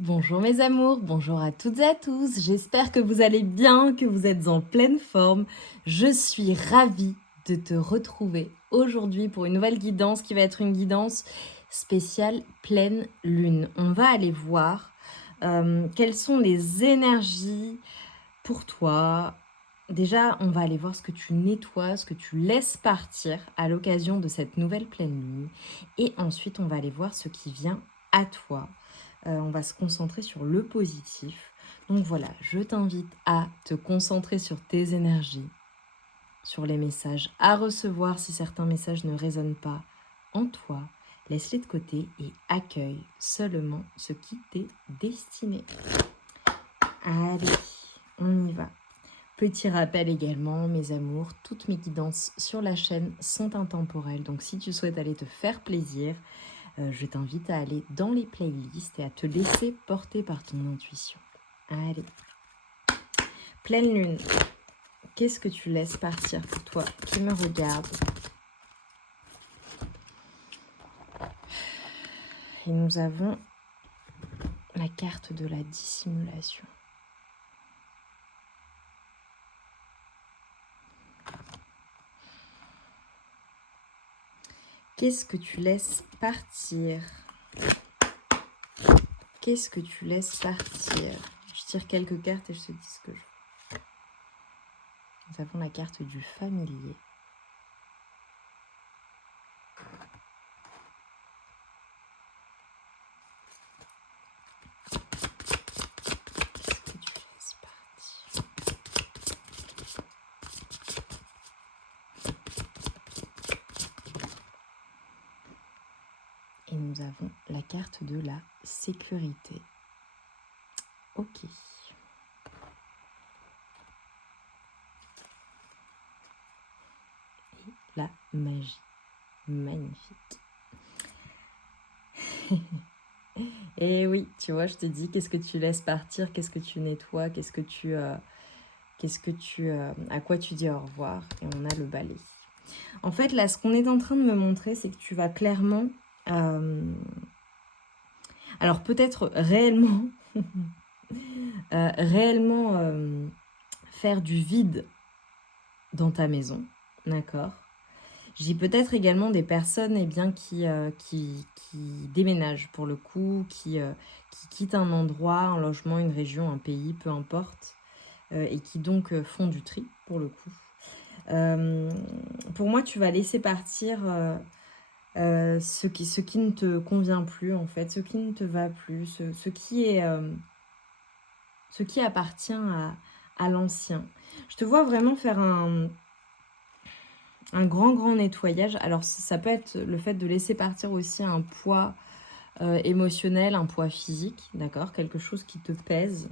Bonjour mes amours, bonjour à toutes et à tous. J'espère que vous allez bien, que vous êtes en pleine forme. Je suis ravie de te retrouver aujourd'hui pour une nouvelle guidance qui va être une guidance spéciale pleine lune. On va aller voir quelles sont les énergies pour toi. Déjà, on va aller voir ce que tu nettoies, ce que tu laisses partir à l'occasion de cette nouvelle pleine lune. Et ensuite, on va aller voir ce qui vient à toi. On va se concentrer sur le positif. Donc voilà, je t'invite à te concentrer sur tes énergies, sur les messages à recevoir si certains messages ne résonnent pas en toi. Laisse-les de côté et accueille seulement ce qui t'est destiné. Allez, on y va. Petit rappel également, mes amours, toutes mes guidances sur la chaîne sont intemporelles. Donc si tu souhaites aller te faire plaisir, je t'invite à aller dans les playlists et à te laisser porter par ton intuition. Allez. Pleine lune. Qu'est-ce que tu laisses partir pour toi qui me regarde? Et nous avons la carte de la dissimulation. Qu'est-ce que tu laisses partir? Qu'est-ce que tu laisses partir? Je tire quelques cartes et je te dis ce que je veux. Nous avons la carte du familier. Qu'est-ce que tu laisses partir? Et nous avons la carte de la sécurité. Ok. Et la magie. Magnifique. Et oui, tu vois, je te dis, qu'est-ce que tu laisses partir, qu'est-ce que tu nettoies, à quoi tu dis au revoir. Et on a le balai. En fait, là, ce qu'on est en train de me montrer, c'est que tu vas clairement... alors peut-être réellement... faire du vide dans ta maison, d'accord? J'ai peut-être également des personnes qui déménagent pour le coup, qui quittent un endroit, un logement, une région, un pays, peu importe, et qui donc font du tri pour le coup. Pour moi, tu vas laisser partir ce qui ne te convient plus, en fait, ce qui ne te va plus, ce qui appartient à l'ancien. Je te vois vraiment faire un grand nettoyage. Alors ça peut être le fait de laisser partir aussi un poids émotionnel, un poids physique, d'accord, quelque chose qui te pèse.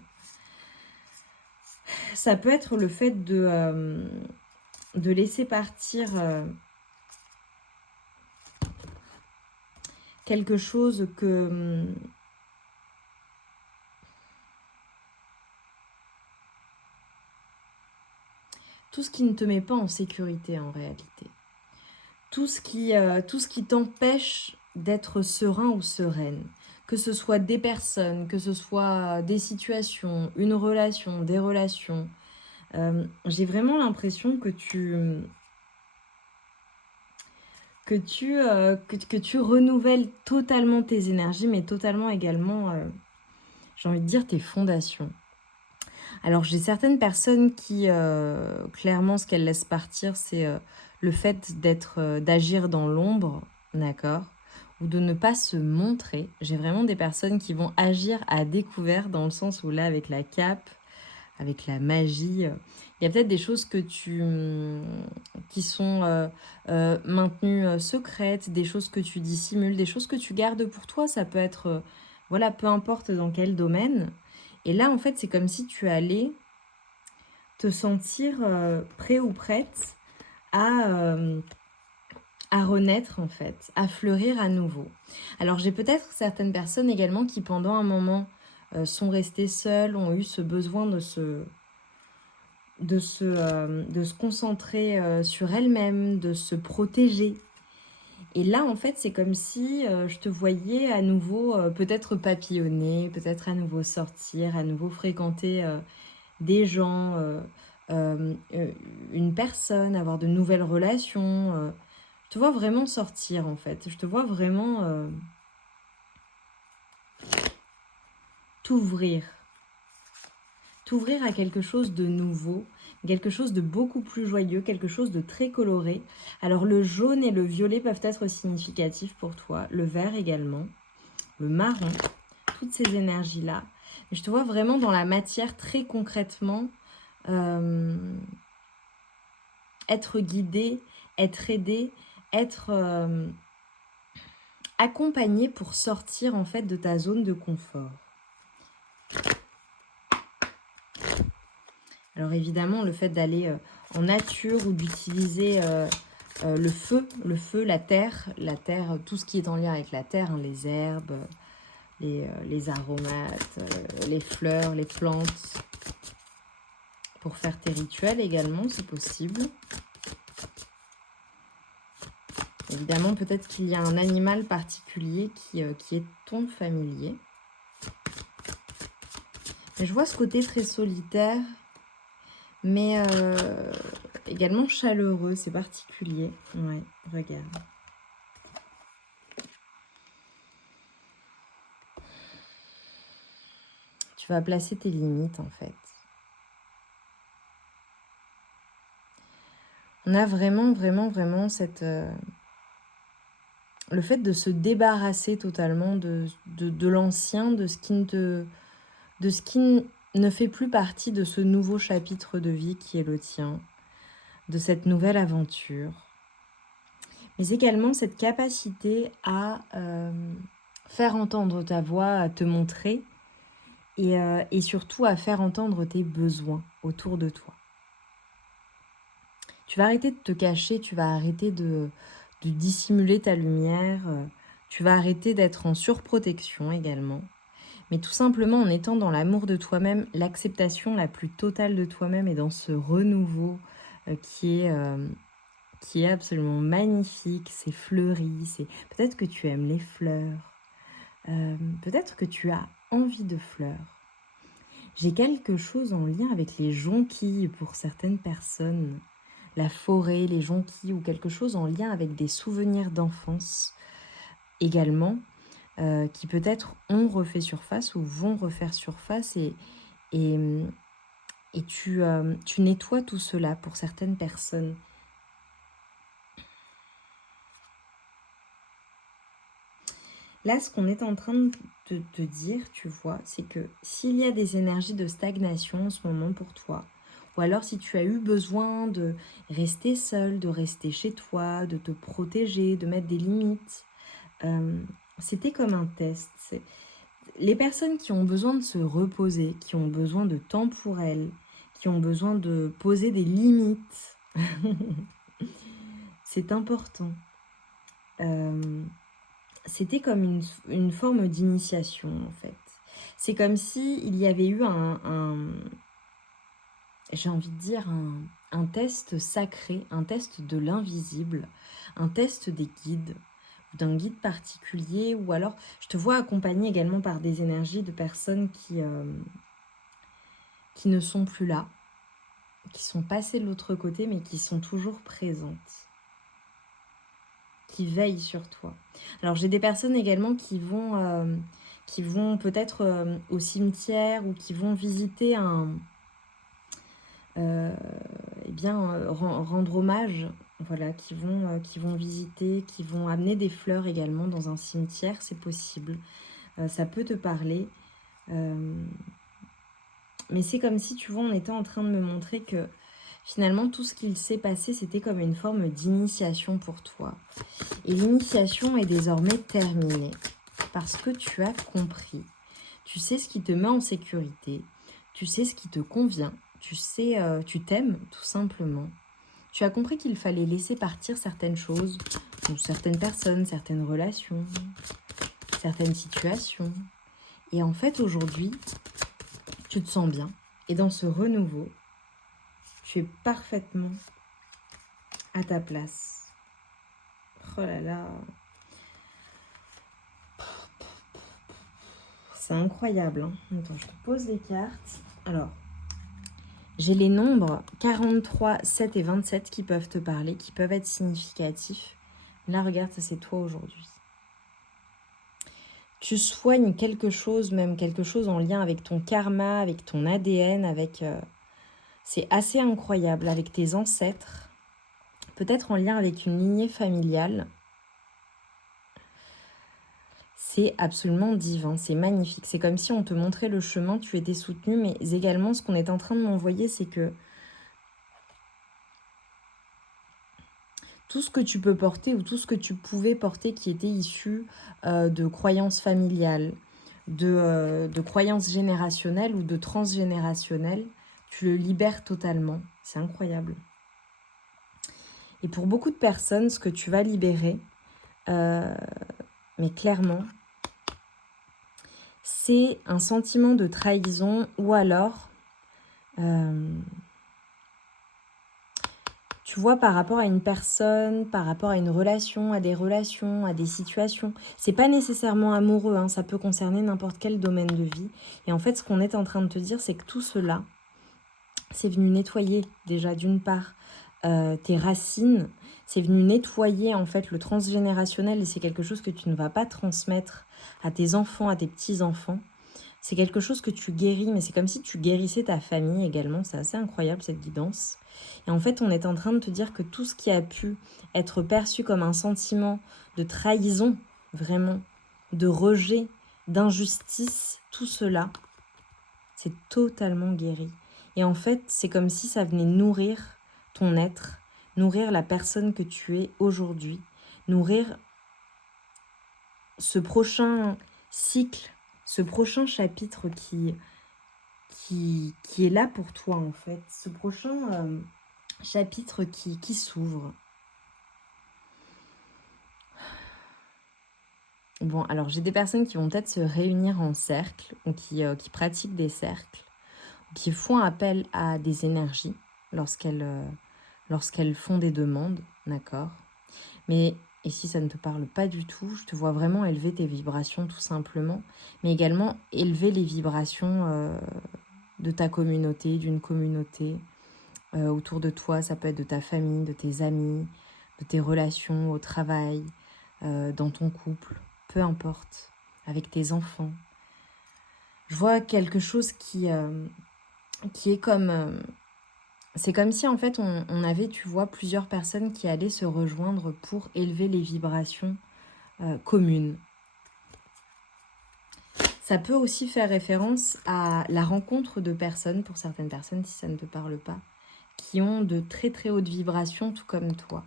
Ça peut être le fait de laisser partir quelque chose que... tout ce qui ne te met pas en sécurité en réalité. Tout ce qui t'empêche d'être serein ou sereine. Que ce soit des personnes, que ce soit des situations, une relation, des relations. J'ai vraiment l'impression que tu renouvelles totalement tes énergies, mais totalement également, j'ai envie de dire, tes fondations. Alors, j'ai certaines personnes qui, clairement, ce qu'elles laissent partir, c'est le fait d'agir dans l'ombre, d'accord, ou de ne pas se montrer. J'ai vraiment des personnes qui vont agir à découvert, dans le sens où là, avec la cape, avec la magie, il y a peut-être des choses qui sont maintenues secrètes, des choses que tu dissimules, des choses que tu gardes pour toi. Ça peut être, voilà, peu importe dans quel domaine. Et là, en fait, c'est comme si tu allais te sentir prêt ou prête à renaître, en fait, à fleurir à nouveau. Alors, j'ai peut-être certaines personnes également qui, pendant un moment, sont restées seules, ont eu ce besoin de se concentrer sur elles-mêmes, de se protéger. Et là, en fait, c'est comme si je te voyais à nouveau peut-être papillonner, peut-être à nouveau sortir, à nouveau fréquenter des gens, une personne, avoir de nouvelles relations. Je te vois vraiment sortir, en fait. Je te vois vraiment t'ouvrir. T'ouvrir à quelque chose de nouveau, quelque chose de beaucoup plus joyeux, quelque chose de très coloré. Alors le jaune et le violet peuvent être significatifs pour toi, le vert également, le marron, toutes ces énergies-là. Je te vois vraiment dans la matière très concrètement être guidé, être aidé, être accompagné pour sortir en fait de ta zone de confort. Alors évidemment, le fait d'aller en nature ou d'utiliser le feu, la terre, tout ce qui est en lien avec la terre, hein, les herbes, les aromates, les fleurs, les plantes, pour faire tes rituels également, c'est possible. Évidemment, peut-être qu'il y a un animal particulier qui est ton familier. Mais je vois ce côté très solitaire, mais également chaleureux, c'est particulier. Ouais, regarde. Tu vas placer tes limites en fait. On a vraiment cette... le fait de se débarrasser totalement de l'ancien, de ce qui ne fait plus partie de ce nouveau chapitre de vie qui est le tien, de cette nouvelle aventure. Mais également cette capacité à faire entendre ta voix, à te montrer et surtout à faire entendre tes besoins autour de toi. Tu vas arrêter de te cacher, tu vas arrêter de dissimuler ta lumière, tu vas arrêter d'être en surprotection également. Mais tout simplement en étant dans l'amour de toi-même, l'acceptation la plus totale de toi-même et dans ce renouveau qui est absolument magnifique, c'est fleuri, peut-être que tu aimes les fleurs, peut-être que tu as envie de fleurs. J'ai quelque chose en lien avec les jonquilles pour certaines personnes, la forêt, les jonquilles ou quelque chose en lien avec des souvenirs d'enfance également, qui peut-être ont refait surface ou vont refaire surface et tu nettoies tout cela pour certaines personnes. Là, ce qu'on est en train de te dire, tu vois, c'est que s'il y a des énergies de stagnation en ce moment pour toi, ou alors si tu as eu besoin de rester seul, de rester chez toi, de te protéger, de mettre des limites, c'était comme un test. Les personnes qui ont besoin de se reposer, qui ont besoin de temps pour elles, qui ont besoin de poser des limites, c'est important. C'était comme une forme d'initiation en fait. C'est comme si il y avait eu j'ai envie de dire un test sacré, un test de l'invisible, un test des guides, d'un guide particulier, ou alors je te vois accompagnée également par des énergies de personnes qui ne sont plus là, qui sont passées de l'autre côté mais qui sont toujours présentes, qui veillent sur toi. Alors j'ai des personnes également qui vont peut-être au cimetière ou qui vont visiter rendre hommage, voilà, qui vont visiter, qui vont amener des fleurs également dans un cimetière, c'est possible. Ça peut te parler. Mais c'est comme si, tu vois, on était en train de me montrer que finalement, tout ce qu'il s'est passé, c'était comme une forme d'initiation pour toi. Et l'initiation est désormais terminée parce que tu as compris. Tu sais ce qui te met en sécurité. Tu sais ce qui te convient. Tu sais, tu t'aimes tout simplement. Tu as compris qu'il fallait laisser partir certaines choses, ou certaines personnes, certaines relations, certaines situations. Et en fait, aujourd'hui, tu te sens bien. Et dans ce renouveau, tu es parfaitement à ta place. Oh là là. C'est incroyable. Hein. Attends, je te pose les cartes. Alors, j'ai les nombres 43, 7 et 27 qui peuvent te parler, qui peuvent être significatifs. Là, regarde, ça c'est toi aujourd'hui. Tu soignes quelque chose, même quelque chose en lien avec ton karma, avec ton ADN, avec... c'est assez incroyable, avec tes ancêtres. Peut-être en lien avec une lignée familiale. C'est absolument divin, c'est magnifique. C'est comme si on te montrait le chemin, tu étais soutenu, mais également ce qu'on est en train de m'envoyer, c'est que tout ce que tu peux porter ou tout ce que tu pouvais porter qui était issu de croyances familiales, de croyances générationnelles ou de transgénérationnelles, tu le libères totalement. C'est incroyable. Et pour beaucoup de personnes, ce que tu vas libérer, mais clairement, c'est un sentiment de trahison ou alors... tu vois, par rapport à une personne, par rapport à une relation, à des situations. C'est pas nécessairement amoureux, hein, ça peut concerner n'importe quel domaine de vie. Et en fait, ce qu'on est en train de te dire, c'est que tout cela, c'est venu nettoyer déjà d'une part tes racines, c'est venu nettoyer en fait le transgénérationnel et c'est quelque chose que tu ne vas pas transmettre à tes enfants, à tes petits-enfants. C'est quelque chose que tu guéris, mais c'est comme si tu guérissais ta famille également. C'est assez incroyable cette guidance. Et en fait, on est en train de te dire que tout ce qui a pu être perçu comme un sentiment de trahison, vraiment, de rejet, d'injustice, tout cela, c'est totalement guéri. Et en fait, c'est comme si ça venait nourrir ton être, nourrir la personne que tu es aujourd'hui, nourrir ce prochain cycle, ce prochain chapitre qui est là pour toi en fait, ce prochain chapitre qui s'ouvre. Bon, alors j'ai des personnes qui vont peut-être se réunir en cercle, ou qui pratiquent des cercles, qui font appel à des énergies lorsqu'elles font des demandes, d'accord ? Mais, et si ça ne te parle pas du tout, je te vois vraiment élever tes vibrations tout simplement, mais également élever les vibrations de ta communauté, d'une communauté autour de toi. Ça peut être de ta famille, de tes amis, de tes relations au travail, dans ton couple, peu importe, avec tes enfants. Je vois quelque chose qui est comme... c'est comme si en fait on avait, tu vois, plusieurs personnes qui allaient se rejoindre pour élever les vibrations communes. Ça peut aussi faire référence à la rencontre de personnes, pour certaines personnes si ça ne te parle pas, qui ont de très très hautes vibrations tout comme toi.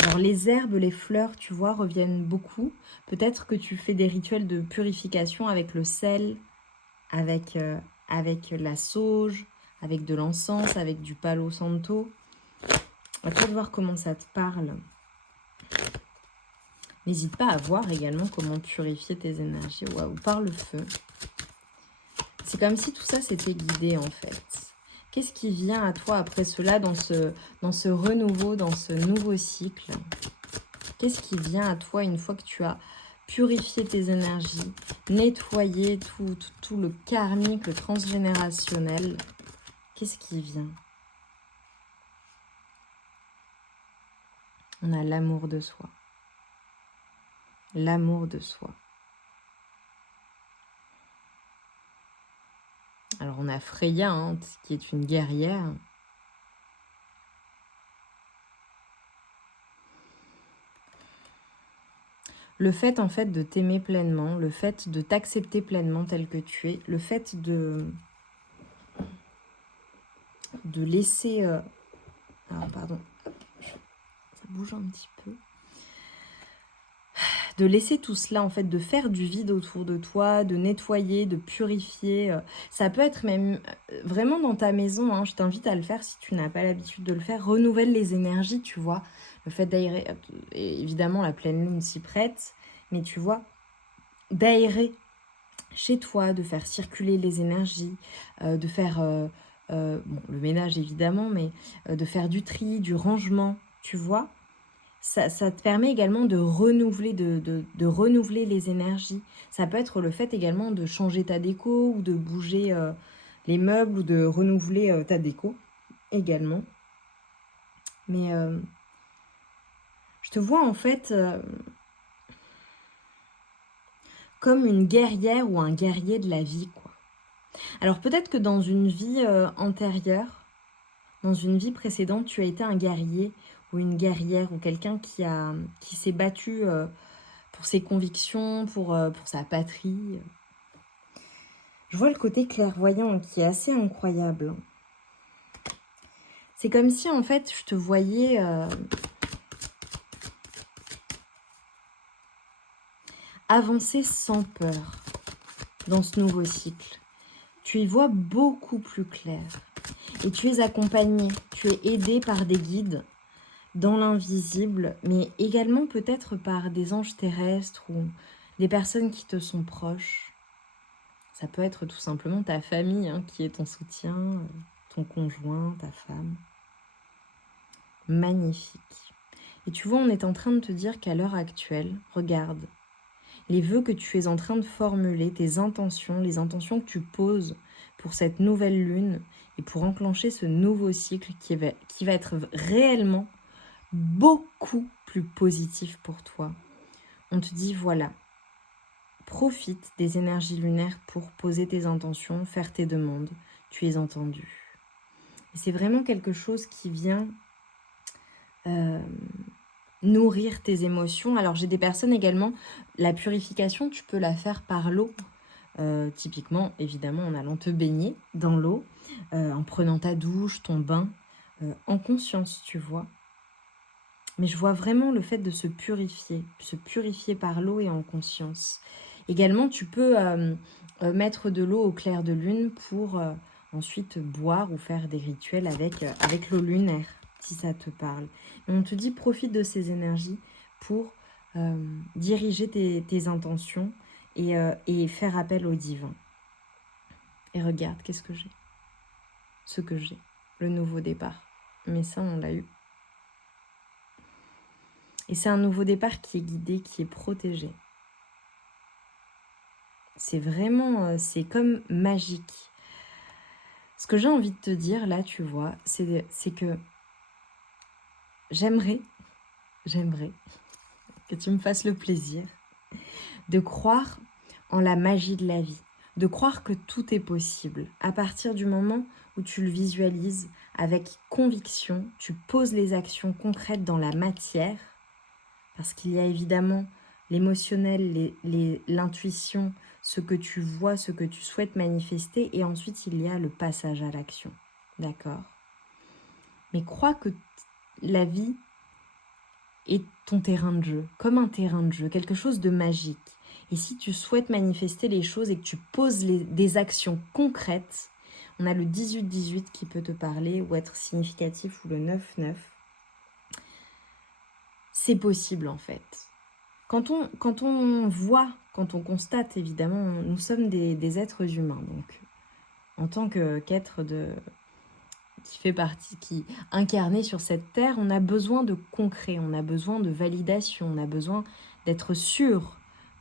Alors les herbes, les fleurs, tu vois, reviennent beaucoup. Peut-être que tu fais des rituels de purification avec le sel, avec la sauge, avec de l'encens, avec du palo santo. On va peut-être voir comment ça te parle. N'hésite pas à voir également comment purifier tes énergies. Waouh, par le feu. C'est comme si tout ça s'était guidé en fait. Qu'est-ce qui vient à toi après cela dans ce renouveau, dans ce nouveau cycle? Qu'est-ce qui vient à toi une fois que tu as purifié tes énergies, nettoyé tout le karmique, le transgénérationnel? Qu'est-ce qui vient? On a l'amour de soi. L'amour de soi. Alors on a Freya, hein, qui est une guerrière. Le fait en fait de t'aimer pleinement, le fait de t'accepter pleinement tel que tu es, le fait de laisser... alors pardon, hop, ça bouge un petit peu. De laisser tout cela, en fait, de faire du vide autour de toi, de nettoyer, de purifier. Ça peut être même vraiment dans ta maison, hein, je t'invite à le faire si tu n'as pas l'habitude de le faire. Renouvelle les énergies, tu vois. Le fait d'aérer, évidemment, la pleine lune s'y prête, mais tu vois, d'aérer chez toi, de faire circuler les énergies, de faire, bon, le ménage évidemment, mais de faire du tri, du rangement. tu vois. Ça te permet également de renouveler, de renouveler les énergies. Ça peut être le fait également de changer ta déco ou de bouger les meubles ou de renouveler ta déco également. Mais je te vois en fait comme une guerrière ou un guerrier de la vie, quoi. Alors peut-être que dans une vie antérieure, dans une vie précédente, tu as été un guerrier ou une guerrière ou quelqu'un qui s'est battu pour ses convictions, pour sa patrie. Je vois le côté clairvoyant qui est assez incroyable. C'est comme si en fait je te voyais avancer sans peur dans ce nouveau cycle. Tu y vois beaucoup plus clair et tu es accompagné, tu es aidé par des guides dans l'invisible, mais également peut-être par des anges terrestres ou des personnes qui te sont proches. Ça peut être tout simplement ta famille qui est ton soutien, ton conjoint, ta femme. Magnifique. Et tu vois, on est en train de te dire qu'à l'heure actuelle, regarde, les vœux que tu es en train de formuler, tes intentions, les intentions que tu poses pour cette nouvelle lune et pour enclencher ce nouveau cycle qui va être réellement beaucoup plus positif pour toi. On te dit, voilà, profite des énergies lunaires pour poser tes intentions, faire tes demandes. Tu es entendu. Et c'est vraiment quelque chose qui vient nourrir tes émotions. Alors j'ai des personnes également, la purification, tu peux la faire par l'eau. Typiquement, évidemment, en allant te baigner dans l'eau, en prenant ta douche, ton bain, en conscience, tu vois. Mais je vois vraiment le fait de se purifier par l'eau et en conscience. Également, tu peux mettre de l'eau au clair de lune pour ensuite boire ou faire des rituels avec l'eau lunaire, si ça te parle. Et on te dit, profite de ces énergies pour diriger tes intentions et faire appel au divin. Et regarde, qu'est-ce que j'ai? Ce que j'ai, le nouveau départ. Mais ça, on l'a eu. Et c'est un nouveau départ qui est guidé, qui est protégé. C'est vraiment, c'est comme magique. Ce que j'ai envie de te dire là, tu vois, c'est que j'aimerais que tu me fasses le plaisir de croire en la magie de la vie, de croire que tout est possible. À partir du moment où tu le visualises avec conviction, tu poses les actions concrètes dans la matière, parce qu'il y a évidemment l'émotionnel, l'intuition, ce que tu vois, ce que tu souhaites manifester, et ensuite il y a le passage à l'action. D'accord? Mais crois que la vie est ton terrain de jeu, comme un terrain de jeu, quelque chose de magique. Et si tu souhaites manifester les choses et que tu poses des actions concrètes, on a le 18-18 qui peut te parler ou être significatif, ou le 9-9. C'est possible en fait. Quand on voit, quand on constate, évidemment, nous sommes des êtres humains. Donc, en tant qu'être qui fait partie, qui incarné sur cette terre, on a besoin de concret, on a besoin de validation, on a besoin d'être sûr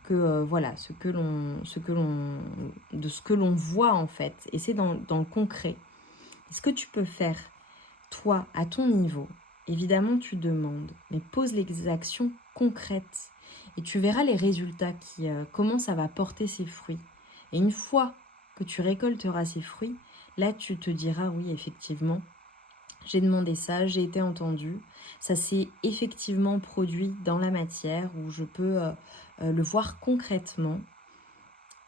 que voilà, de ce que l'on voit en fait. Et c'est dans le concret. Est-ce que tu peux faire, toi, à ton niveau? Évidemment, tu demandes, mais pose les actions concrètes. Et tu verras les résultats, comment ça va porter ses fruits. Et une fois que tu récolteras ces fruits, là, tu te diras, oui, effectivement, j'ai demandé ça, j'ai été entendue. Ça s'est effectivement produit dans la matière où je peux le voir concrètement.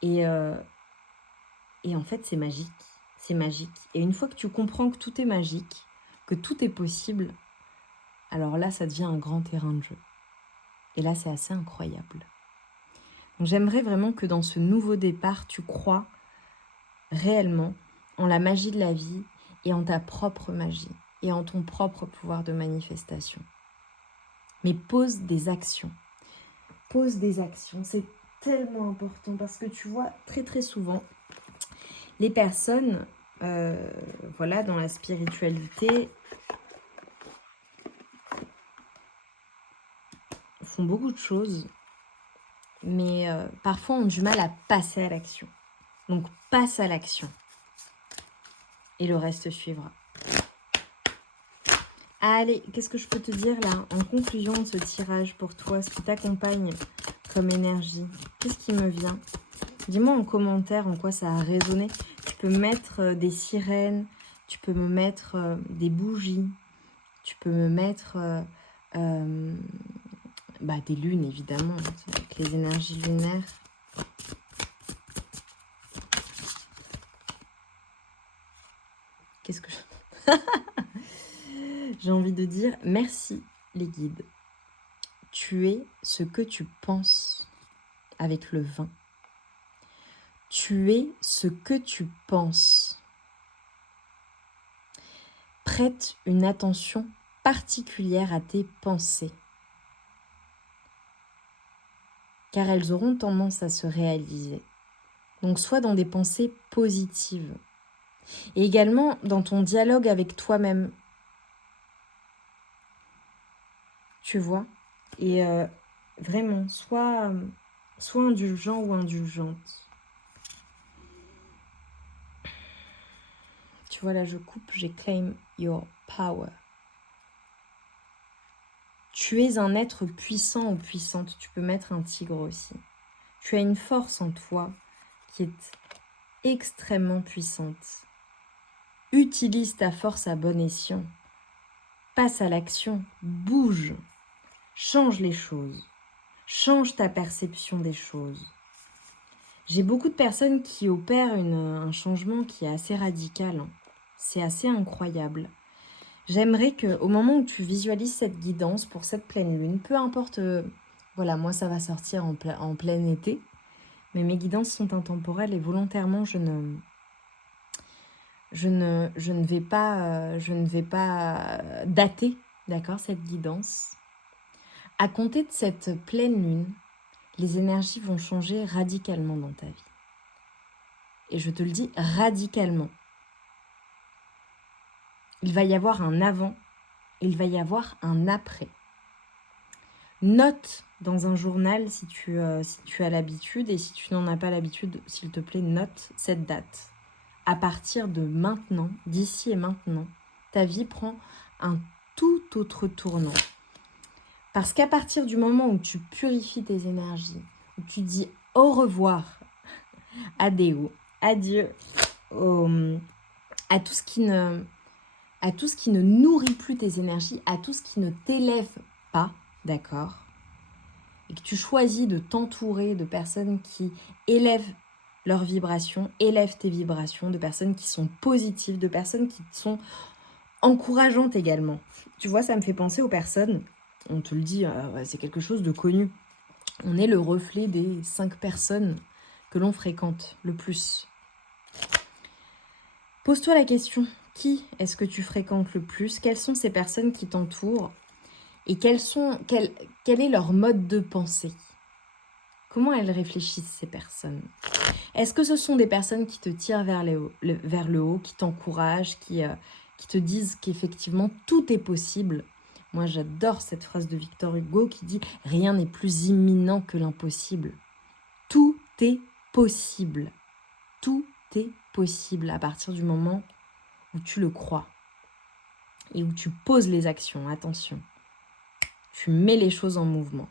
Et en fait, c'est magique. C'est magique. Et une fois que tu comprends que tout est magique, que tout est possible, alors là, ça devient un grand terrain de jeu. Et là, c'est assez incroyable. Donc, j'aimerais vraiment que dans ce nouveau départ, tu crois réellement en la magie de la vie et en ta propre magie et en ton propre pouvoir de manifestation. Mais pose des actions. Pose des actions, c'est tellement important parce que tu vois, très très souvent, les personnes, voilà, dans la spiritualité, font beaucoup de choses, mais parfois ont du mal à passer à l'action. Donc passe à l'action. Et le reste suivra. Allez, qu'est-ce que je peux te dire là, en conclusion de ce tirage pour toi, ce qui t'accompagne comme énergie? Qu'est-ce qui me vient? Dis-moi en commentaire en quoi ça a résonné. Tu peux mettre des sirènes, tu peux me mettre des bougies, tu peux me mettre des lunes évidemment, avec les énergies lunaires. Qu'est-ce que je... J'ai envie de dire merci les guides. Tu es ce que tu penses avec le vin. Tu es ce que tu penses. Prête une attention particulière à tes pensées, car elles auront tendance à se réaliser. Donc sois dans des pensées positives. Et également dans ton dialogue avec toi-même. Tu vois? Et vraiment, sois indulgent ou indulgente. Tu vois, là, je coupe, j'ai claim your power. Tu es un être puissant ou puissante. Tu peux mettre un tigre aussi. Tu as une force en toi qui est extrêmement puissante. Utilise ta force à bon escient. Passe à l'action, bouge, change les choses, change ta perception des choses. J'ai beaucoup de personnes qui opèrent un changement qui est assez radical. C'est assez incroyable. J'aimerais qu'au moment où tu visualises cette guidance pour cette pleine lune, peu importe, voilà, moi ça va sortir en plein été, mais mes guidances sont intemporelles et volontairement je ne vais pas dater, d'accord, cette guidance. À compter de cette pleine lune, les énergies vont changer radicalement dans ta vie. Et je te le dis radicalement. Il va y avoir un avant, il va y avoir un après. Note dans un journal si tu as l'habitude, et si tu n'en as pas l'habitude, s'il te plaît, note cette date. À partir de maintenant, d'ici et maintenant, ta vie prend un tout autre tournant. Parce qu'à partir du moment où tu purifies tes énergies, où tu dis au revoir, adéo, adieu, à tout ce qui ne nourrit plus tes énergies, à tout ce qui ne t'élève pas, d'accord? Et que tu choisis de t'entourer de personnes qui élèvent leurs vibrations, élèvent tes vibrations, de personnes qui sont positives, de personnes qui sont encourageantes également. Tu vois, ça me fait penser aux personnes, on te le dit, c'est quelque chose de connu. On est le reflet des 5 personnes que l'on fréquente le plus. Pose-toi la question, qui est-ce que tu fréquentes le plus? Quelles sont ces personnes qui t'entourent? Et quel est leur mode de pensée? Comment elles réfléchissent, ces personnes? Est-ce que ce sont des personnes qui te tirent vers le haut, qui t'encouragent, qui te disent qu'effectivement tout est possible? Moi, j'adore cette phrase de Victor Hugo qui dit « Rien n'est plus imminent que l'impossible ». Tout est possible. Tout est possible à partir du moment où tu le crois et où tu poses les actions. Attention, tu mets les choses en mouvement.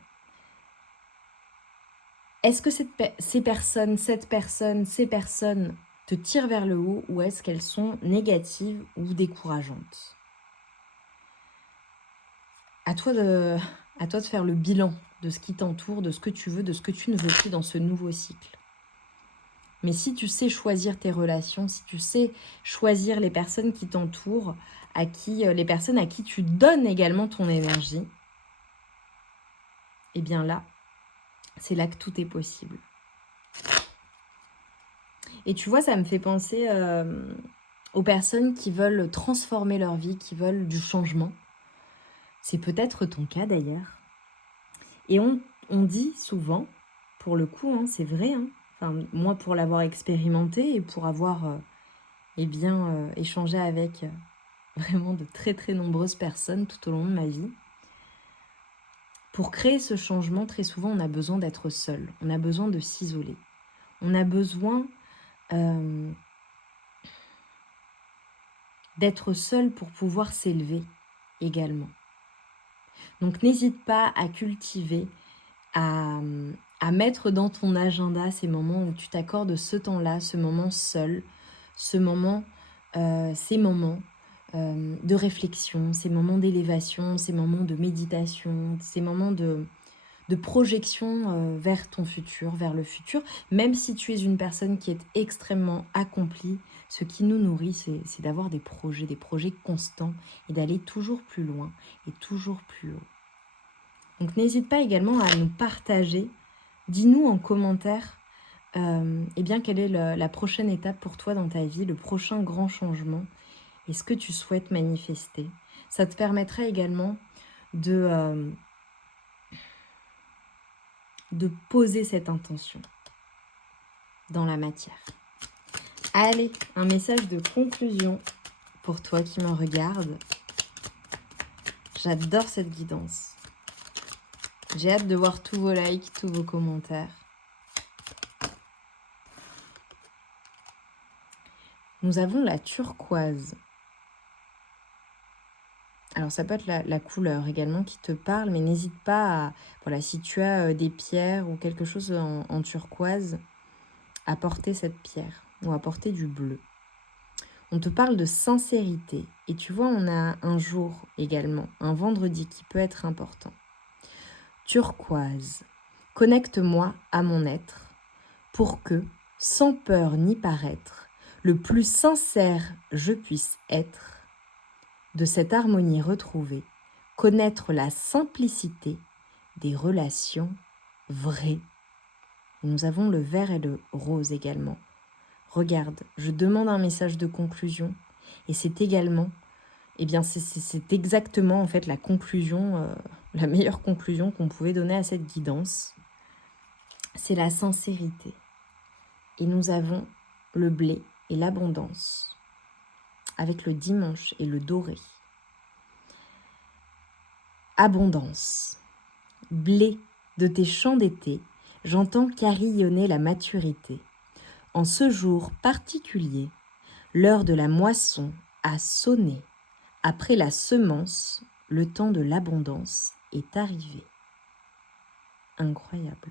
Est-ce que ces personnes te tirent vers le haut, ou est-ce qu'elles sont négatives ou décourageantes? À toi de faire le bilan de ce qui t'entoure, de ce que tu veux, de ce que tu ne veux plus dans ce nouveau cycle. Mais si tu sais choisir tes relations, si tu sais choisir les personnes qui t'entourent, les personnes à qui tu donnes également ton énergie, eh bien là, c'est là que tout est possible. Et tu vois, ça me fait penser aux personnes qui veulent transformer leur vie, qui veulent du changement. C'est peut-être ton cas d'ailleurs. Et on dit souvent, pour le coup, hein, c'est vrai, hein, enfin, moi pour l'avoir expérimenté et pour avoir échangé avec vraiment de très très nombreuses personnes tout au long de ma vie, Pour créer ce changement, très souvent, on a besoin d'être seul. On a besoin de s'isoler. On a besoin d'être seul pour pouvoir s'élever également. Donc n'hésite pas à cultiver, à mettre dans ton agenda ces moments où tu t'accordes ce temps-là, ce moment seul, ces moments de réflexion, ces moments d'élévation, ces moments de méditation, ces moments de projection vers ton futur, vers le futur. Même si tu es une personne qui est extrêmement accomplie, ce qui nous nourrit, c'est d'avoir des projets constants et d'aller toujours plus loin et toujours plus haut. Donc n'hésite pas également à nous partager. Dis-nous en commentaire quelle est la prochaine étape pour toi dans ta vie, le prochain grand changement et ce que tu souhaites manifester. Ça te permettra également de poser cette intention dans la matière. Allez, un message de conclusion pour toi qui me regarde. J'adore cette guidance. J'ai hâte de voir tous vos likes, tous vos commentaires. Nous avons la turquoise. Alors ça peut être la couleur également qui te parle, mais n'hésite pas à, voilà, si tu as des pierres ou quelque chose en turquoise, à porter cette pierre ou à porter du bleu. On te parle de sincérité et tu vois, on a un jour également, un vendredi qui peut être important. Turquoise, connecte-moi à mon être pour que, sans peur ni paraître, le plus sincère je puisse être, de cette harmonie retrouvée, connaître la simplicité des relations vraies. Nous avons le vert et le rose également. Regarde, je demande un message de conclusion et c'est également, c'est exactement en fait la conclusion, la meilleure conclusion qu'on pouvait donner à cette guidance. C'est la sincérité. Et nous avons le blé et l'abondance avec le dimanche et le doré. Abondance. Blé de tes champs d'été, j'entends carillonner la maturité. En ce jour particulier, l'heure de la moisson a sonné. Après la semence, le temps de l'abondance est arrivé. Incroyable.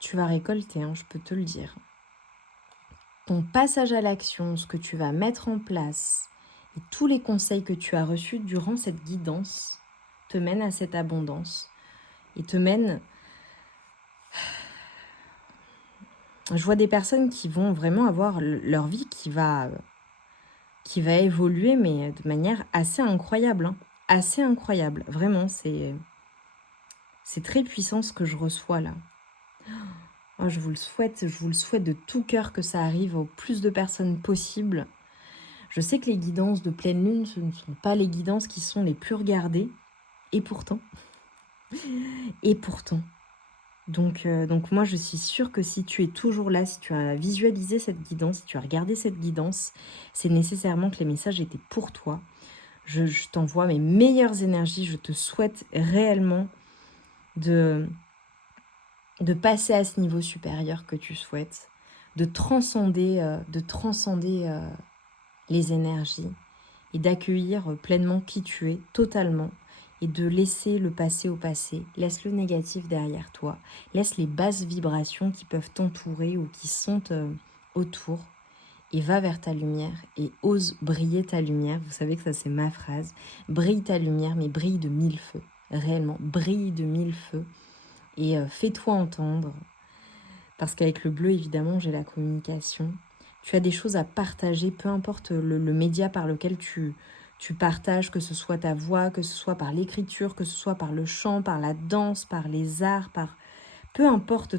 Tu vas récolter, je peux te le dire. Ton passage à l'action, ce que tu vas mettre en place et tous les conseils que tu as reçus durant cette guidance te mènent à cette abondance et te mènent... Je vois des personnes qui vont vraiment avoir leur vie qui va évoluer, mais de manière assez incroyable. Assez incroyable. Vraiment, c'est très puissant ce que je reçois là. Oh, je vous le souhaite de tout cœur que ça arrive au plus de personnes possible. Je sais que les guidances de pleine lune, ce ne sont pas les guidances qui sont les plus regardées. Et pourtant. Donc moi, je suis sûre que si tu es toujours là, si tu as visualisé cette guidance, si tu as regardé cette guidance, c'est nécessairement que les messages étaient pour toi. Je t'envoie mes meilleures énergies. Je te souhaite réellement de passer à ce niveau supérieur que tu souhaites, de transcender les énergies et d'accueillir pleinement qui tu es, totalement, et de laisser le passé au passé. Laisse le négatif derrière toi. Laisse les basses vibrations qui peuvent t'entourer ou qui sont autour. Et va vers ta lumière et ose briller ta lumière. Vous savez que ça, c'est ma phrase. Brille ta lumière, mais brille de 1000 feux. Réellement, brille de 1000 feux. Et fais-toi entendre. Parce qu'avec le bleu, évidemment, j'ai la communication. Tu as des choses à partager, peu importe le média par lequel tu partages, que ce soit ta voix, que ce soit par l'écriture, que ce soit par le chant, par la danse, par les arts, peu importe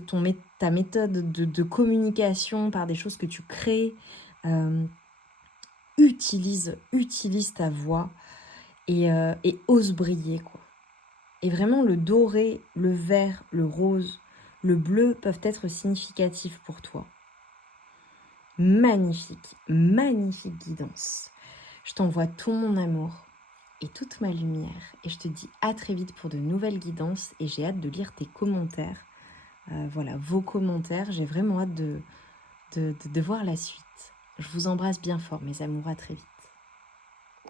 ta méthode de communication, par des choses que tu crées, utilise ta voix et ose briller, quoi. Et vraiment, le doré, le vert, le rose, le bleu peuvent être significatifs pour toi. Magnifique, magnifique guidance. Je t'envoie tout mon amour. et toute ma lumière. Et je te dis à très vite pour de nouvelles guidances et j'ai hâte de lire tes commentaires. Voilà, vos commentaires, j'ai vraiment hâte de voir la suite. Je vous embrasse bien fort, mes amours, à très vite.